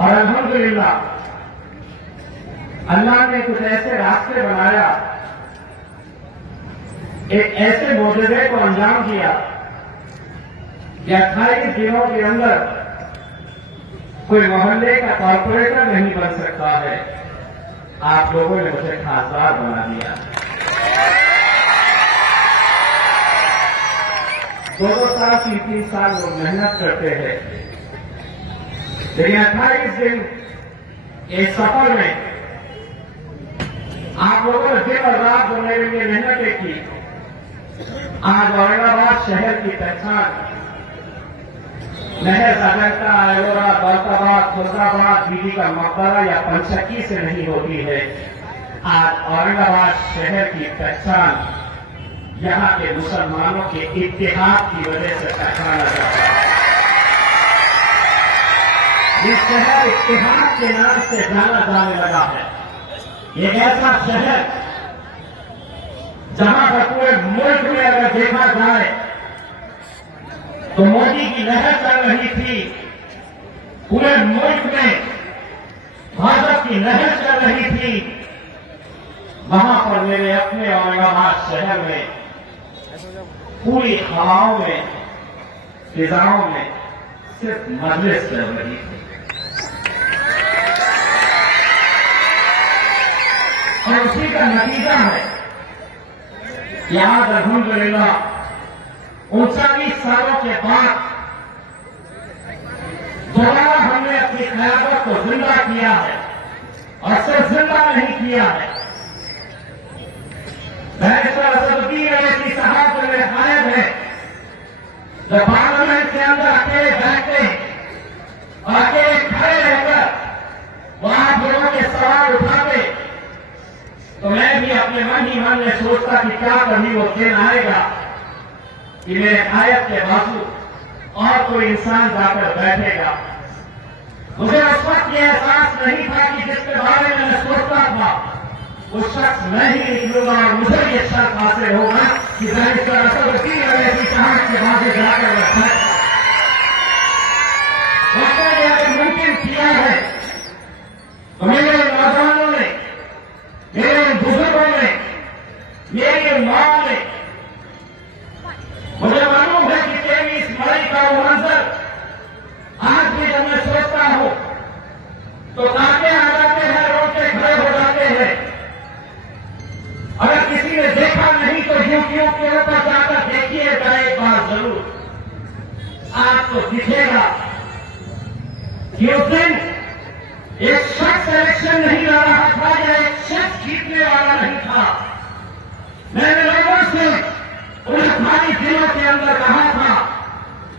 और अल्हम्दुलिल्लाह अल्लाह ने कुछ ऐसे रास्ते बनाया, एक ऐसे मोजज़े को अंजाम दिया कि 28 दिनों के अंदर कोई मोहल्ले का कॉर्पोरेटर नहीं बन सकता है। आप लोगों ने मुझे खासदार बना दिया। 2 साल 3 साल लोग मेहनत करते हैं, लेकिन 28 दिन इस सफर में आप लोगों ने दिन और रात जो मेरे लिए मेहनतें की, आज औरंगाबाद शहर की पहचान नहर अजंता, एलोरा, दौलताबाद, खुर्दाबाद, बीबी का मकबरा या पंचक्की से नहीं होती है। आज औरंगाबाद शहर की पहचान यहां के मुसलमानों के इत्तेहाद की वजह से पहचाना जाता है। ये शहर इत्तेहाद के नाम से जाना जाने लगा है। ये ऐसा शहर जहां पर पूरे मुल्क में अगर देखा जाए तो मोदी की लहर चल रही थी, पूरे मुल्क में भाजपा की लहर चल रही थी, वहां पर मेरे अपने औरंगाबाद शहर में पूरी हवाओं में, फिजाओं में सिर्फ मजलिस चल रही थी। और उसी का नतीजा है कि आज अल्हम्दुलिल्लाह 39 सालों के बाद दोबारा हमने अपनी क़यादत को जिंदा किया है, और सिर्फ जिंदा नहीं किया है। बैरिस्टर असदुद्दीन अवैसी साहब जो मेरे नायब है, जो पार्लियामेंट के अंदर अकेले बैठते और अकेले खड़े रहकर वो आप लोगों के सवाल उठाते, तो मैं भी अपने मन ही मन में सोचता कि क्या कभी वो दिन आएगा कि मेरे आयत के बाजू और कोई इंसान जाकर बैठेगा। मुझे उस वक्त यह एहसास नहीं था कि जिसके बारे में मैं सोचता था वो शख्स मैं ही निकलूंगा, और मुझे ये शख्स हासिल होगा कि बैरिस्टर असदुद्दीन अवैसी साहब के बाजू जाकर बैठा। उसने यह मुमकिन किया है, तो मेरे नौजवानों ने, मेरे बुजुर्गों ने, मेरी मां ने, मुझे मालूम है कि 23 मई का वो मंजर आज भी जब मैं सोचता हूं तो कांटे आ जाते हैं, रोटे खड़े हो जाते हैं। अगर किसी ने देखा नहीं तो यूट्यूब के ऊपर जाकर देखिएगा एक बार जरूर, आपको दिखेगा कि उस दिन एक शख्स इलेक्शन नहीं लड़ रहा था या एक शख्स जीतने वाला नहीं था। मैंने लोगों से उन 28 दिनों के अंदर कहा था,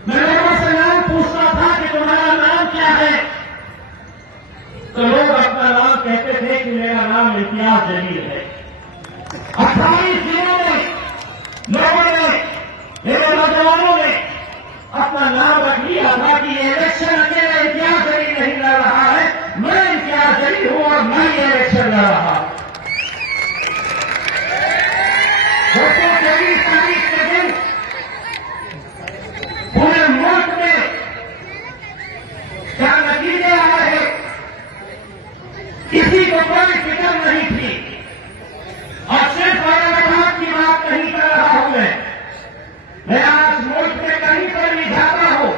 मैं लोगों से नाम पूछता था कि तुम्हारा नाम क्या है, तो लोग अपना नाम कहते थे कि मेरा नाम इम्तियाज जलील है। 28 दिनों में लोगों ने, मेरे नौजवानों ने अपना नाम रख लिया था कि ये इलेक्शन अकेले इम्तियाज जलील नहीं लड़ रहा है, मैं इम्तियाज जलील हूं और मैं ये इलेक्शन लड़ रहा हूं। 23 तारीख के दिन पूरे मुल्क में क्या नतीजे आ रहे, किसी को कोई फिक्र नहीं थी। और सिर्फ औरंगाबाद की बात नहीं कर रहा हूं मैं आज मुल्क में कहीं पर भी जाता हूं,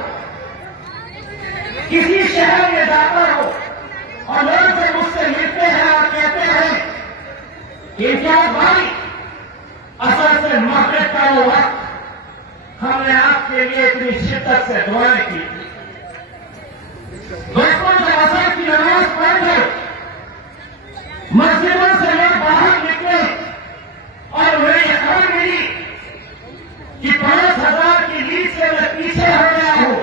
किसी शहर में जाता हूं और लोग से मुझसे मिलते हैं और कहते हैं कि क्या भाई असल से मगरिब का वो वक्त हमने आपके लिए इतनी शिद्दत से दुआएं की थी। दोस्तों, जब असर की नमाज पढ़कर मस्जिदों से लोग बाहर निकले और मुझे यह खबर मिली कि 5,000 की लीड से मैं पीछे हो गया हूं,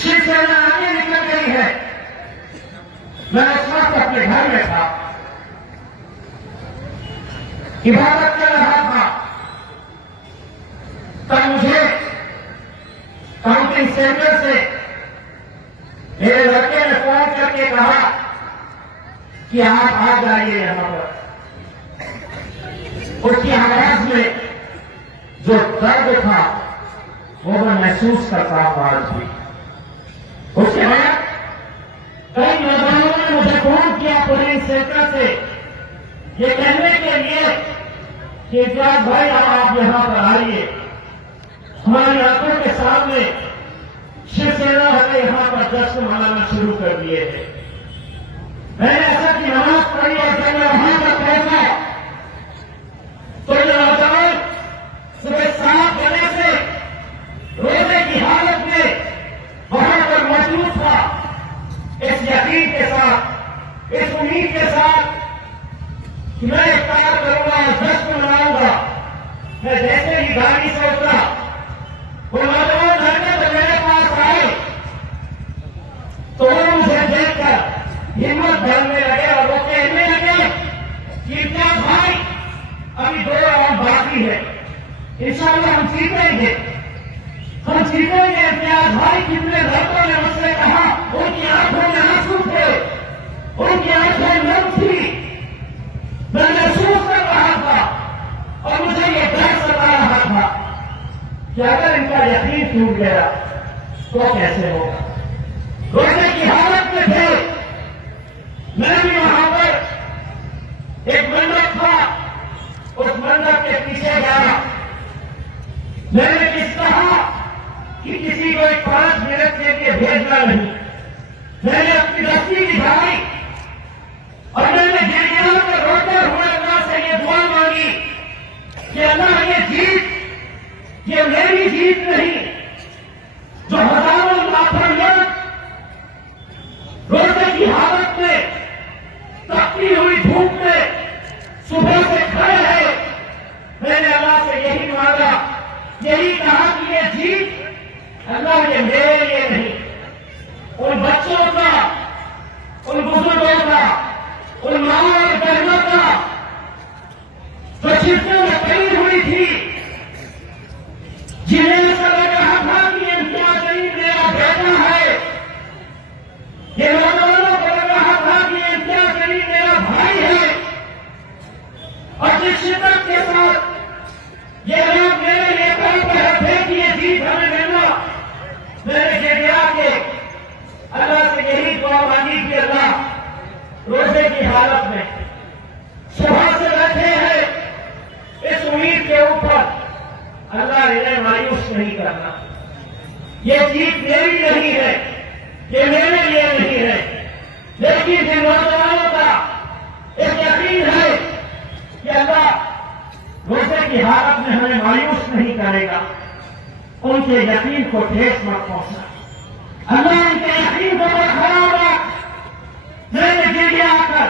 शिवसेना आगे निकल गई है, मैं उस वक्त अपने घर में था, इबादत कर रहा था, तब मुझे काउंटिंग सेंटर से मेरे लड़के ने फोन करके कहा कि आप आ जाइए यहां पर। उसकी आवाज में जो दर्द था वो मैं महसूस करता हूं आज भी। उसके बाद ये कहने के लिए कि इम्तियाज भाई आप यहां पर आइए, हमारी आंखों के सामने शिवसेना हमें यहां पर जश्न मनाना शुरू कर दिए हैं। मैंने ऐसा की नमाज पढ़ी और जब मैं वहां पर पहुंचा तो ये नौजवान सुबह 7 बजे से रोजे की हालत में वहां पर मौजूद था, इस यकीन के साथ, इस उम्मीद के साथ कि मैं इफ्तार करूंगा और जश्न मनाऊंगा। मैं जैसे ही गाड़ी से उतरा, वो नौजवान लड़के तो मेरे पास आए तो वो मुझे देखकर हिम्मत भरने लगे और वो कहने लगे कि क्या भाई अभी 2 और बाकी है, इंशाअल्लाह हम जीतेंगे, हम जीतेंगे। इम्तियाज भाई कितने लड़कों ने मुझसे कहा, उनकी आंखों में आंसू थे, उनकी आंखें नम थी, मैं महसूस कर रहा था और मुझे ये डर सता रहा था कि अगर इनका यकीन टूट गया तो कैसे होगा। रोजे की हालत में थे, मैं भी वहां पर एक मंडप था, उस मंडप के पीछे गया। मैंने किस कहा कि किसी को 5 मिनट के लिए भेजना नहीं। मैंने अपनी रस्सी दिखाई और मैंने गिड़गिड़ा कर रोते हुए अल्लाह से ये दुआ मांगी कि अल्लाह ये जीत, ये मेरी जीत नहीं, जो हजारों लाखों लोग रोजे की हालत में तपती हुई धूप में सुबह से खड़े हैं। मैंने अल्लाह से यही मांगा, यही कहा कि ये जीत अल्लाह ये मेरे लिए नहीं, उन बच्चों का, उन बुजुर्गों का, उन माँ और बहनों का जो शिफ्टों में पड़ी हुई थी, जिन्हें ऐसा लग रहा था कि इम्तियाज अली मेरा बेटा है, ये नौजवानों को लग रहा था कि इम्तियाज अली मेरा भाई है, और जिस शिद्दत के साथ ये लोग मेरे लिए कल पर थे कि ये जीत हमें मिलना, मैंने गिड़गिड़ा के अल्लाह से यही दुआ मांगी कि अल्लाह रोजे की हालत में सुबह से बैठे हैं इस उम्मीद के ऊपर, अल्लाह इन्हें मायूस नहीं करना। ये जीत मेरी नहीं है, ये मेरे लिए नहीं है, लेकिन जिन नौजवानों का एक यकीन है कि अल्लाह रोजे की हालत में हमें मायूस नहीं करेगा, उनके यकीन को ठेस मत पहुंचना। अल्लाह उनके यकीन को बढ़ाएगा। मैंने गिड़गिड़ा आकर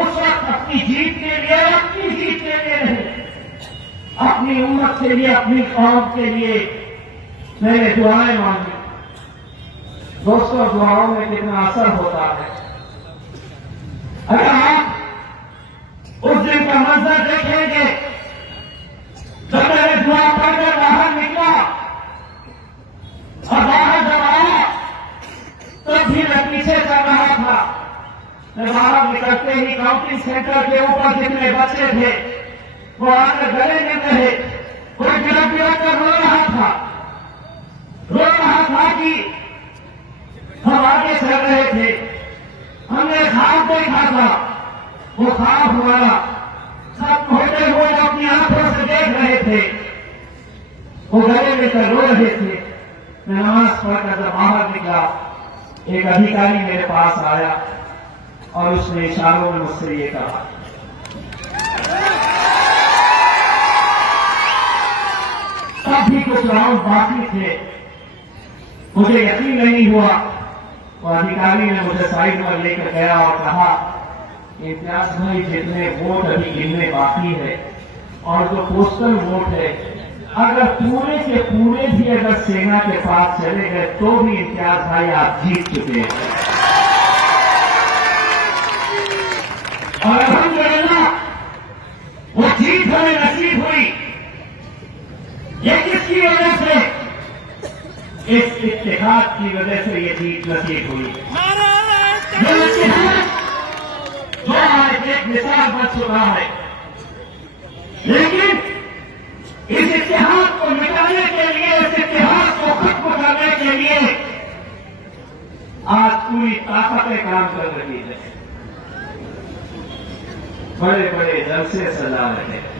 उस वक्त अपनी जीत के लिए, अपनी जीत के लिए नहीं, अपनी उम्मत के लिए, अपनी कौम के लिए मैंने दुआएं मांगी। दोस्तों, दुआओं में कितना असर होता है। अगर आप उस दिन का मंजर देखेंगे, जब मैंने दुआ पढ़कर बाहर निकला और बाहर जब आया तब भी मैं पीछे चल रहा था। मैं बाहर निकलते ही काउंटिंग सेंटर के ऊपर जितने बच्चे थे वो आकर गले मिल रहे, कोई गिरफ्त कर रो रहा था कि हम आगे चल रहे थे, हमने ख्वाब देखा था, वो ख्वाब हमारा खत्म होते हुए अपनी आंखों से देख रहे थे, वो गले मिलकर रो रहे थे। मैं नमाज पढ़कर जब बाहर निकला, एक अधिकारी मेरे पास आया और उसने इशारों में मुझसे ये कहा, तब भी कुछ राउंड बाकी थे, मुझे यकीन नहीं हुआ। वो अधिकारी ने मुझे साइड में लेकर गया और कहा, इम्तियाज भाई जितने वोट अभी गिनने बाकी है और जो पोस्टल वोट है, अगर पूरे के पूरे भी अगर सेना के पास चले गए तो भी इम्तियाज भाई आप जीत चुके हैं। और अल्हम्दुलिल्लाह वो जीत हमें नसीब हुई। ये किसकी वजह से? इस इत्तेहाद की वजह से ये जीत नसीब हुई। ये इत्तेहाद जो आज एक मिसाल बन चुका है, लेकिन इस इत्तेहाद को मिटाने के लिए, इस इत्तेहाद को खत्म करने के लिए आज पूरी ताकतें काम कर रही है। बड़े बड़े जलसे सजा रहे हैं।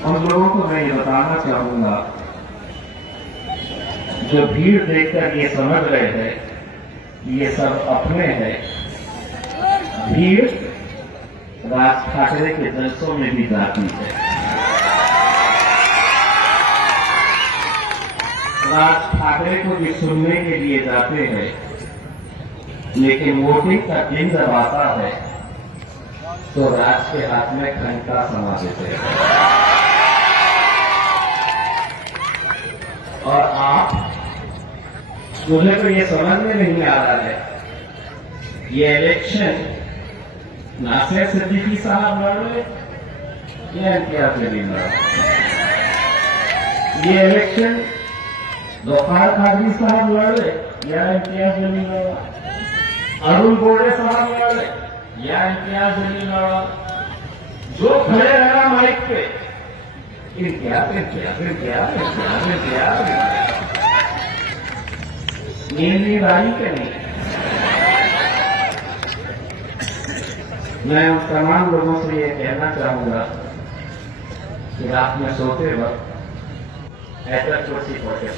उन लोगों को मैं ये बताना चाहूंगा जो भीड़ देखकर ये समझ रहे हैं कि ये सब अपने हैं, भीड़ राज ठाकरे के जलसों में भी जाती है। राज ठाकरे को भी सुनने के लिए जाते हैं, लेकिन वोटिंग का दिन जब आता है तो राज के हाथ में घंटा समा देते हैं। और आप, मुझे तो ये समझ में नहीं आ रहा है, ये इलेक्शन नासिर सिद्दीकी साहब लड़ रहे या इम्तियाज जलील लड़ रहे? ये इलेक्शन गौफार कादरी साहब लड़ रहे या इम्तियाज जलील लड़ रहा? अरुण बोर्डे साहब लड़ रहे या इम्तियाज जलील लड़ रहा? जो खड़े रहा माइक पे, इम्तियाज इम्तियाज इम्तियाज इम्तियाज इम्तियाज, नींद आई के नहीं। मैं उन तमाम लोगों से ये कहना चाहूंगा कि रात में सोते वक्त ऐसा कुर्सी पहुंचे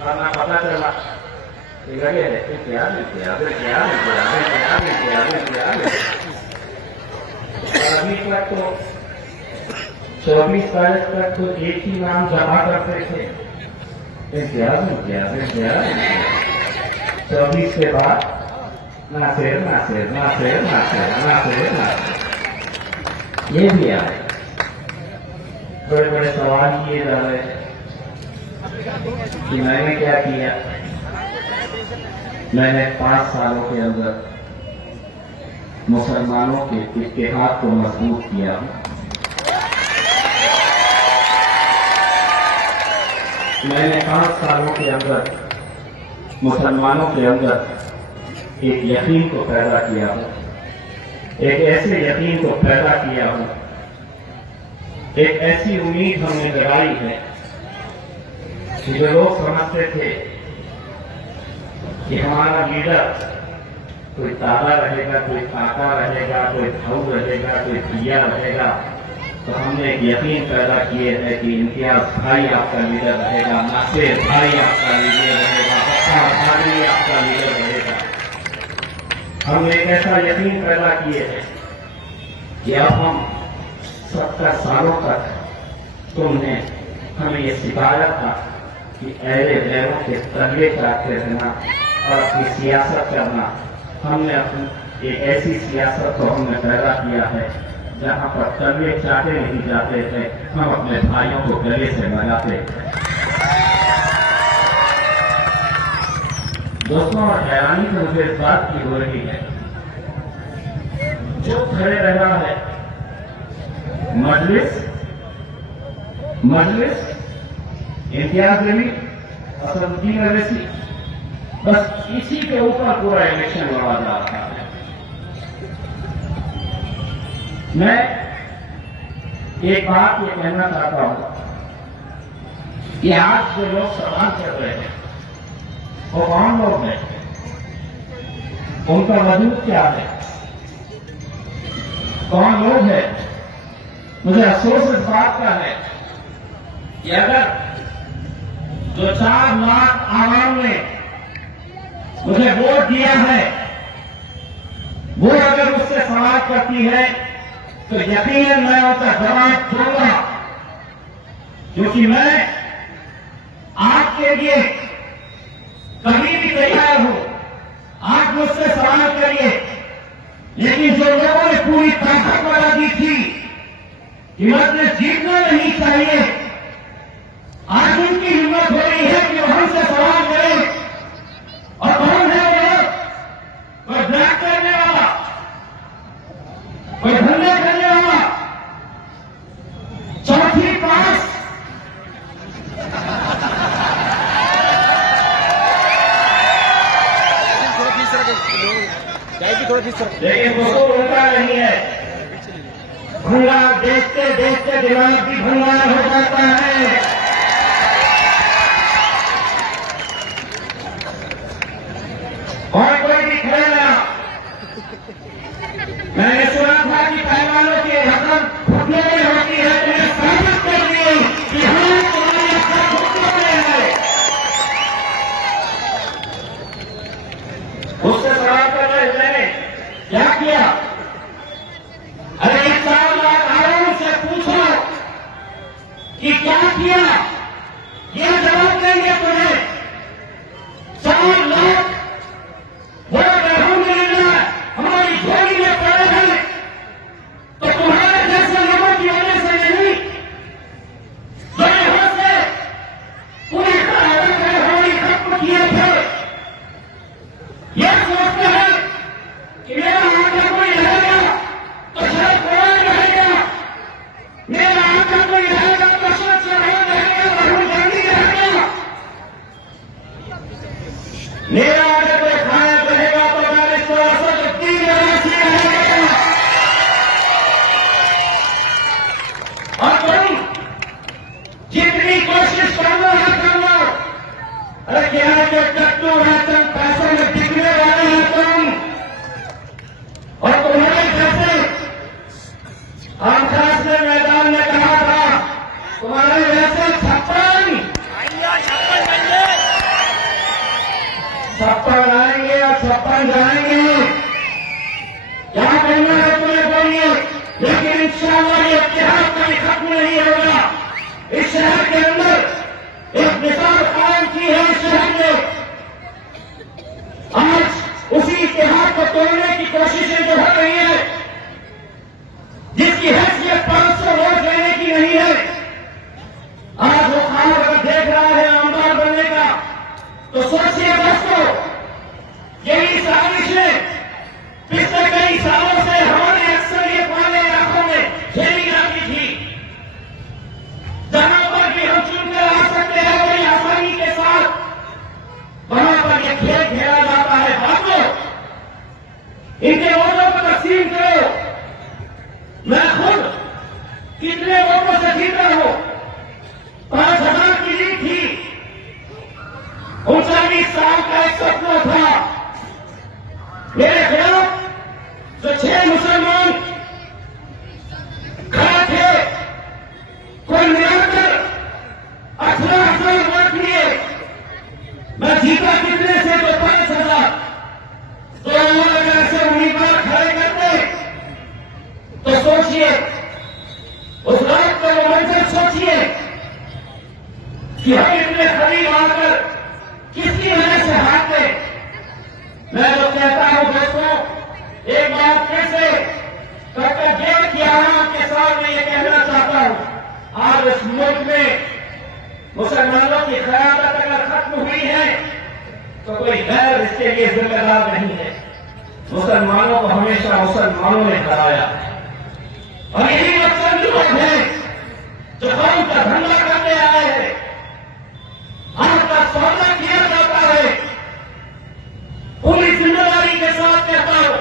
और ना पता चला कि लगे क्या अभी तक तो 24 तारीख तक तो एक ही नाम जमा करते थे, इम्तियाज इम्तियाज इम्तियाज। 24 के बाद नासिर नासिर नासिर नासिर नासिर नासिर, ये भी आए। बड़े बड़े सवाल किए जा रहे हैं कि मैंने क्या किया। मैंने 5 सालों के अंदर मुसलमानों के इत्तेहाद को मजबूत किया। मैंने 5 सालों के अंदर मुसलमानों के अंदर एक यकीन को पैदा किया हूं, एक ऐसे यकीन को पैदा किया हूं, एक ऐसी उम्मीद हमने जगाई है कि जो लोग समझते थे कि हमारा लीडर कोई दादा रहेगा, कोई काका रहेगा, कोई भाऊ रहेगा, कोई भैया रहेगा, तो हमने एक यकीन पैदा किए है कि इम्तियाज भाई आपका लीडर रहेगा, नासिर भाई आपका लीडर रहेगा, भाई आपका लीडर रहेगा। हमने एक ऐसा यकीन पैदा किए हैं कि अब हम 70 सालों तक तुमने हमें ये सिखाया था कि अहले गैरों के तलवे काटते रहना और अपनी सियासत करना। हमने अपनी एक ऐसी सियासत को हमने पैदा किया है जहां पर तलवे चाटे नहीं जाते थे, हम अपने भाइयों को गले से लगाते थे। दोस्तों, हैरानी तो मुझे इस बात की हो रही है, जो खड़े रहा है मजलिस इम्तियाज जलील, असदुद्दीन अवैसी, बस इसी के ऊपर पूरा इलेक्शन लड़ा जा रहा है। मैं एक बात ये कहना चाहता हूं कि आज जो लोग सवाल कर रहे हैं वो कौन लोग हैं, उनका वजूद क्या है, कौन लोग हैं। मुझे अफसोस इस बात का है कि अगर जो 4 लाख आवाम ने मुझे वोट दिया है वो अगर उससे सवाल करती है तो यकीनन मैं उसका जवाब दूंगा, क्योंकि मैं आपके लिए कभी भी तैयार हूं। आप मुझसे सवाल करिए, लेकिन जो लोगों ने पूरी ताकत लगा दी थी कि मुझे जीतना नहीं चाहिए, आज उनकी हिम्मत हो रही है कि वो हमसे सवाल करें। और कौन है वो? कोई ब्लैक करने वाला, कोई धंधे करने वाला, चौथी पास। लेकिन वो उनका नहीं है। भंगार देखते देखते दिमाग भी भंगार हो जाता है। किया, यह जवाब देंगे तुम्हें। 4 लाख वोट अल्हम्दुलिल्लाह हमारी झोली में पड़े हैं, तो तुम्हारे जैसे लोगों की वजह से नहीं, जो यहां से पूरी होली खत्म किए थे, यह सोचते हैं कि मेरा आका कोई रहेगा तो शायद कोई रहेगा, मेरा आका कोई रहेगा तो शायद चौहान रहेगा, राहुल गांधी रहेगा, मेरा आगे कोई खाया रहेगा तो मैं इसको असदुद्दीन अवैसी रहेगा। और तुम जितनी कोशिश करना है कर लो, अरे क्या है कि टट्टू है, तुम पैसे में बिकने वाले हैं तुम, और तुम्हारे जैसे हम खास में मैदान में कहा था, तुम्हारे जैसे 56 आएंगे और 56 जाएंगे। क्या कहना है तुम्हें बोलिए, लेकिन इंशाअल्लाह ये इत्तेहाद कभी खत्म नहीं होगा। इस शहर के अंदर एक मिसाल कायम की है, इस शहर ने आज उसी इत्तेहाद को तोड़ने की कोशिशें जो हो रही है, जिसकी हैसियत 500 वोट लेने की नहीं है। आज वो खान अगर देख रहा है आमदार बनने का, तो सोचिए दोस्तों, यही साजिशें पिछले कई सालों से हमारे अक्सरियत वाले इलाकों में खेली जाती थी। जहां पर भी हम चुनकर आ सकते हैं बड़ी आसानी के साथ, वहां पर यह खेल खेला जाता है। बातों इनके वोटों को तकसीम करो। मैं खुद कितने वोटों से जीता हूं, 5000 की लीड थी। 39 साल का एक सपना था, मेरे खिलाफ जो 6 मुसलमान खड़े थे, कुल मिलाकर 18,000 वोट लिए। मैं जीता कितने से, तो 5,000। तो और अगर ऐसे उम्मीदवार खड़े करते तो सोचिए, उस रात को वो मंजर सोचिए कि हम इतने करीब आकर किसकी वजह से हारते। मैं जो कहता हूं दोस्तों, एक बात फिर से कर्तव्य की आराम के साथ मैं ये कहना चाहता हूं, आज इस मुल्क में मुसलमानों की क़यादत अगर खत्म हुई है तो कोई गैर इसके लिए जिम्मेदार नहीं है। मुसलमानों को हमेशा मुसलमानों ने हराया है, और यही मकसद लोग हैं जो कौम का धंधा करने आए हैं। आपका सौदा किया जाता है। पूरी जिम्मेदारी के साथ कहता हूं,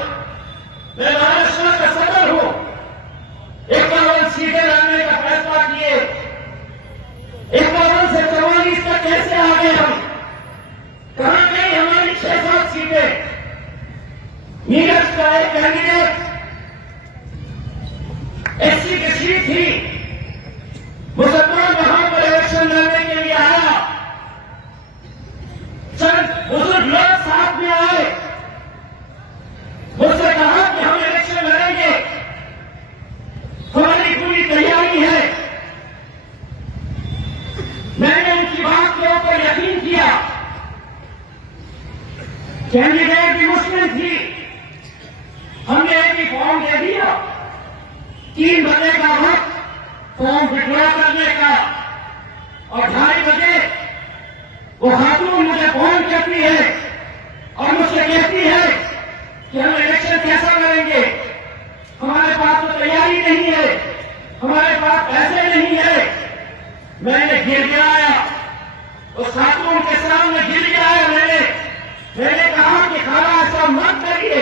मैं महाराष्ट्र का सदर हूं। 51 सीटें लाने का फैसला किए, 51 से 44 तक कैसे आ गए हम? कहां गई हमारी 6-7 सीटें? नीरज का एक कैंडिडेट एससी की सीट थी, मुसलमान वहां पर इलेक्शन लड़ने के लिए आया, चंद बुजुर्ग लोग साथ में आए, मुझसे कहा कि हम इलेक्शन लड़ेंगे, हमारी पूरी तैयारी है। मैंने उनकी बात के ऊपर यकीन किया। कैंडिडेट भी मुस्लिम थी, हमने एक ही फॉर्म दे दिया, 3 बजे का वक्त फॉर्म विड्रॉ करने का, और 2:30 बजे वो खातून मुझे फोन करती है और मुझसे कहती है कि हम इलेक्शन कैसा करेंगे, हमारे पास तो तैयारी नहीं है, हमारे पास पैसे नहीं है। मैंने गिर गिराया, उस खातून के सामने गिर गिराया। मैंने कहा कि खाना ऐसा मत करिए,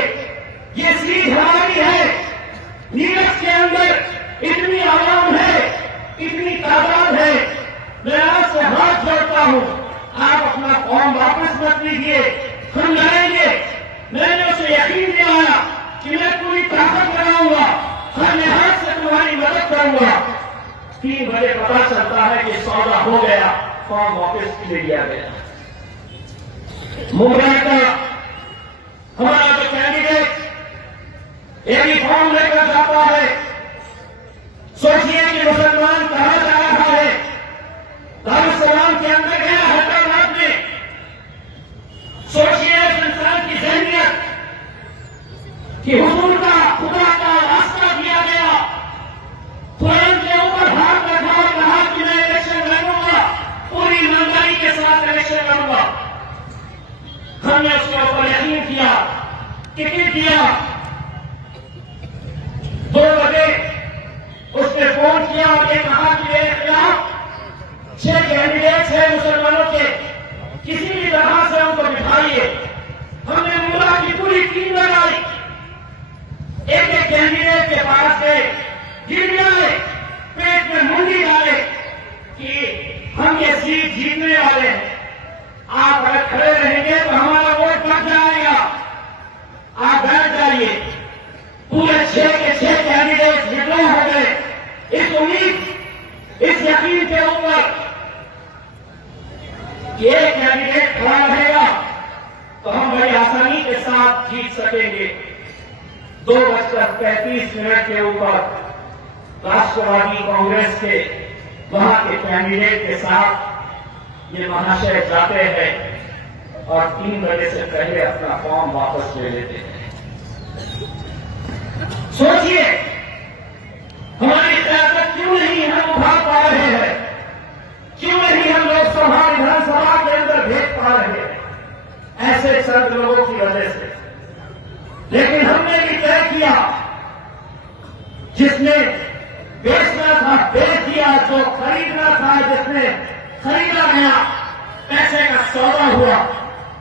ये सीट हमारी है। नीरज के अंदर इतनी आवाम है, इतनी तादाद है, मैं आपसे हाथ जोड़ता हूं, आप अपना फॉर्म वापस मत लीजिए, हम लड़ेंगे। मैंने उसे यकीन दिलाया कि मैं पूरी ताकत लगाऊंगा, हर लिहाज से तुम्हारी मदद करूंगा। 3 बजे पता चलता है कि सौदा हो गया, फॉर्म वापस ले लिया गया। मुंबई का हमारा जो कैंडिडेट एक फॉर्म लेकर जाता है, सोचिए कि मुसलमान कहा जा रहा है मुसलमानों के किसी भी तरह से उनको बिठाइए। हमने मुल्ला की पूरी टीम लगाई, एक एक कैंडिडेट के पास गए, गिर गए, पेट में मुंडी डाले कि हम ये सीट जीतने वाले हैं। आप अगर खड़े रहेंगे तो हमारा वोट बढ़ जाएगा, आप बैठ जाइए। पूरे 6 के 6 कैंडिडेट विड्रॉ हो गए इस उम्मीद, इस यकीन के ऊपर कि एक कैंडिडेट खड़ा रहेगा तो हम बड़ी आसानी के साथ जीत सकेंगे। 2:35 के ऊपर राष्ट्रवादी कांग्रेस के वहां के कैंडिडेट के साथ ये महाशय जाते हैं और 3 बजे से पहले अपना फॉर्म वापस ले लेते हैं। सोचिए हमारी ताकत क्यों नहीं हम उभा पा रहे हैं, क्यों नहीं हम लोकसभा विधानसभा के अंदर भेज पा रहे हैं, ऐसे चंद लोगों की वजह से। लेकिन हमने भी तय किया, जिसने बेचना था बेच दिया, जो खरीदना था जिसने खरीदा गया, पैसे का सौदा हुआ।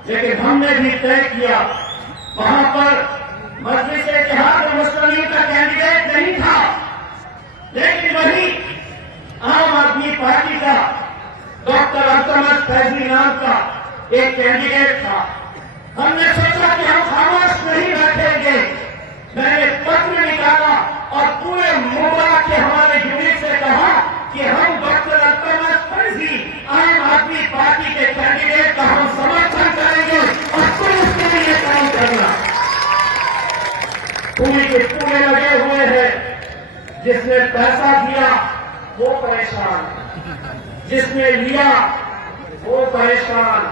लेकिन हमने भी तय किया, वहां पर मजलिस-ए-इत्तेहाद मुस्लिमीन का कैंडिडेट नहीं था, लेकिन वही आम आदमी पार्टी का डॉक्टर अब्दुल फैजी नाम का एक कैंडिडेट था। हमने सोचा कि हम खामोश नहीं बैठेंगे। मैंने पत्र निकाला और पूरे मुंबई के हमारे यूनिट से कहा कि हम डॉक्टर अब्दुल फैजी आम आदमी पार्टी के कैंडिडेट का हम समर्थन करेंगे और तुम उसके लिए काम करना। पूरी के पूरे लगे हुए हैं। जिसने पैसा दिया वो परेशान, जिसने लिया वो परेशान।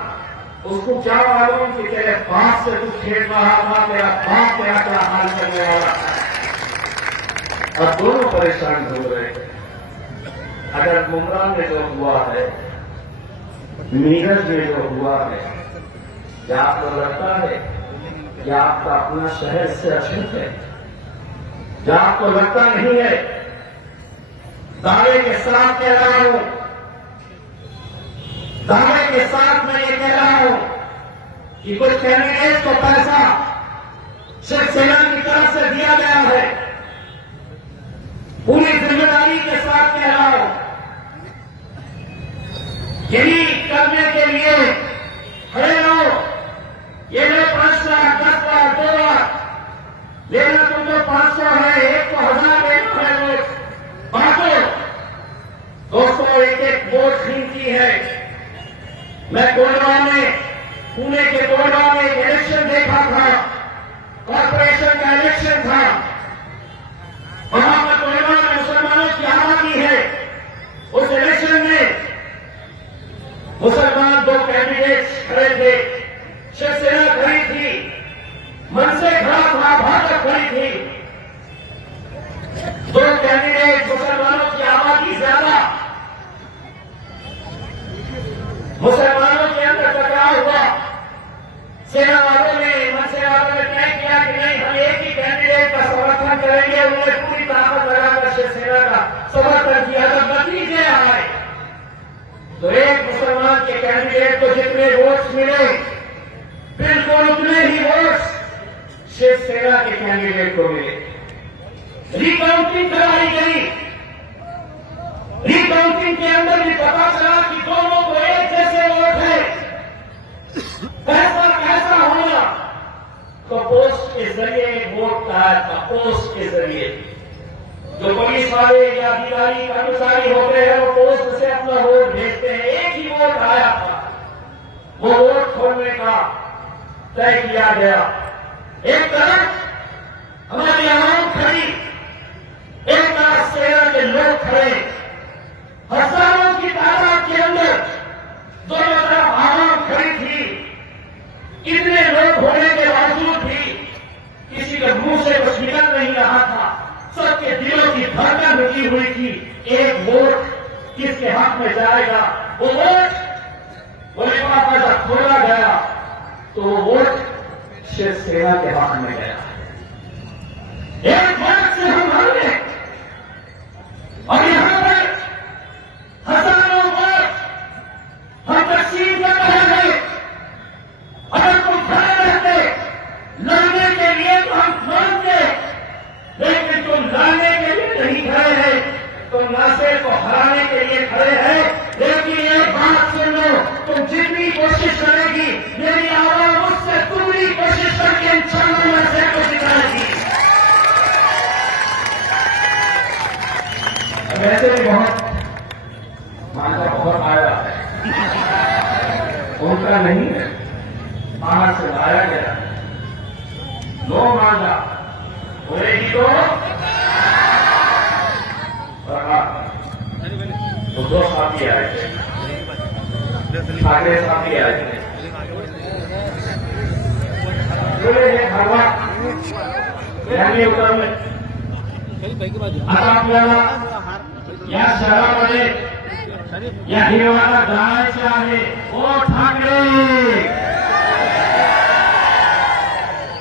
उसको क्या मालूम कि तेरे बाप से तू खेल रहा था, तेरा बाप तेरा क्या हाल करने वाला था। और दोनों परेशान हो रहे हैं। अगर मुमरा में जो हुआ है, मीरज में जो हुआ है, क्या आपको लगता है कि आपका अपना शहर से अछूत है? क्या आपको लगता नहीं है? दावे के साथ कह रहा हूं, दावे के साथ मैं ये कह रहा हूं कि कुछ कैंडिडेट को पैसा शिवसेना की तरफ से दिया गया है। पूरी जिम्मेदारी के साथ कह रहा हूं, यही करने के लिए खड़े रहो। ये लो 5 लाख, 10 लाख, 2 लाख लेना, तुमको 500 है, एक को 1000 लेना है, वोट बांटो। दोस्तों, एक एक वोट कीमती है। मैं कोलवा में, पुणे के कोलवा में एक इलेक्शन देखा था, कॉर्पोरेशन का इलेक्शन था। वहां पर कोलवा में मुसलमानों की आबादी है। उस इलेक्शन में मुसलमान 2 कैंडिडेट खड़े थे। शिवसेना खड़ी थी, मन से खड़ा था, भाजपा खड़ी थी। 2 कैंडिडेट, मुसलमानों की आबादी ज्यादा, मुसलमानों के अंदर टकराव हुआ। सेना वालों ने, मनसे वालों ने तय किया कि नहीं, हम एक ही कैंडिडेट का समर्थन करेंगे। उन्होंने पूरी ताकत लगाकर शिवसेना का समर्थन किया। जब नतीजे आए तो एक मुसलमान के कैंडिडेट को जितने वोट्स मिले, बिल्कुल उतने ही वोट्स शिवसेना के कैंडिडेट को मिले। रिकाउंटिंग कराई गई। रिकाउंटिंग के अंदर भी पता चला कि दोनों को एक जैसे वोट है। ऐसा होना तो पोस्ट के जरिए वोट का था, पोस्ट के जरिए। जो पुलिस वाले या अधिकारी कर्मचारी होते हैं वो पोस्ट से अपना वोट भेजते हैं। एक ही वोट आया था, वो वोट खोलने का तय किया गया। एक तरफ हमारी आवाम खड़ी, एक तरफ सेना के लोग खड़े, हजारों की तादाद के अंदर दोनों तरफ आवाम खड़ी थी। इतने लोग होने के बावजूद भी किसी के मुंह से कुछ निकल नहीं रहा था। सबके दिलों की धड़कन रुकी हुई थी। एक वोट किसके हाथ में जाएगा? वो वोट बोले पापा जब खोला गया तो वो वोट शिवसेना के हाथ में गया। एक वोट से हम हार गए और यहां पर हजारों वोट नासिर को हराने के लिए खड़े हैं। लेकिन एक बात सुन लो, तुम जितनी कोशिश करेगी, मेरी आवाम उससे दुगनी कोशिश करके इन चरणों में से को जिताएगी। वैसे भी बहुत मांगा बहुत आया है, उनका नहीं है, बाहर से लाया गया। लो मांगा होएगी तो दो साथी आए थे, आगे साथी आए थे, बोले हरवा उत्तर में आता आपल्याला या शहरामध्ये या हिरवाला जायचे आहे। ओ ठाकरे,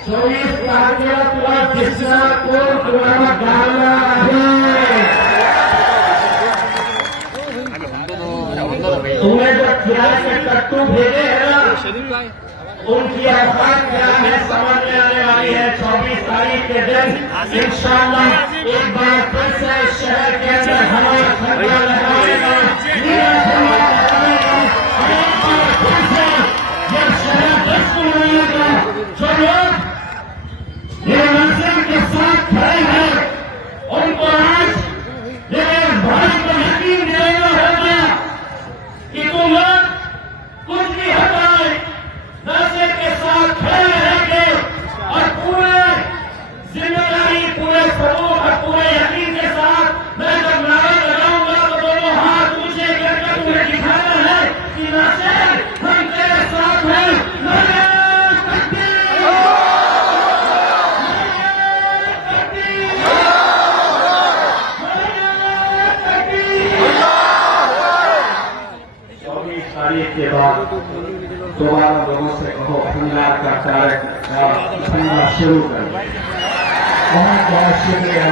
24 तारखेला तुला दिसणार कोण तुम्हाला गाळणार आहे। तुम्हें जो किराए के कट्टू भेजे हैं ना, उनकी औकात क्या है समझ में आने वाली है। 24 तारीख के दिन इंशाअल्लाह एक बार फिर से शहर के अंदर हमारा खतरा लगाएगा, एक बार फिर से यह शहर दुश्मन बनेगा। जो लोग निर्वाचन के साथ खड़े हैं, उनको आज मेरे भाई को यकीन दिलाना होगा कि तुम लोग कुछ भी हटाए नासिर के साथ खड़े रहेंगे और पूरे जिम्मेदारी, पूरे सबूत और पूरे यकीन के साथ मैं जब नारा लगाऊंगा तो दोनों हाथ ऊंचे करके तुम्हें दिखाना है कि नासिर हम तेरे साथ हैं। नारे तकबीर, तारीख के बाद दोबारा लोगों से कहो हमला का कार्यक्रम शुरू कर। बहुत बहुत शुक्रिया।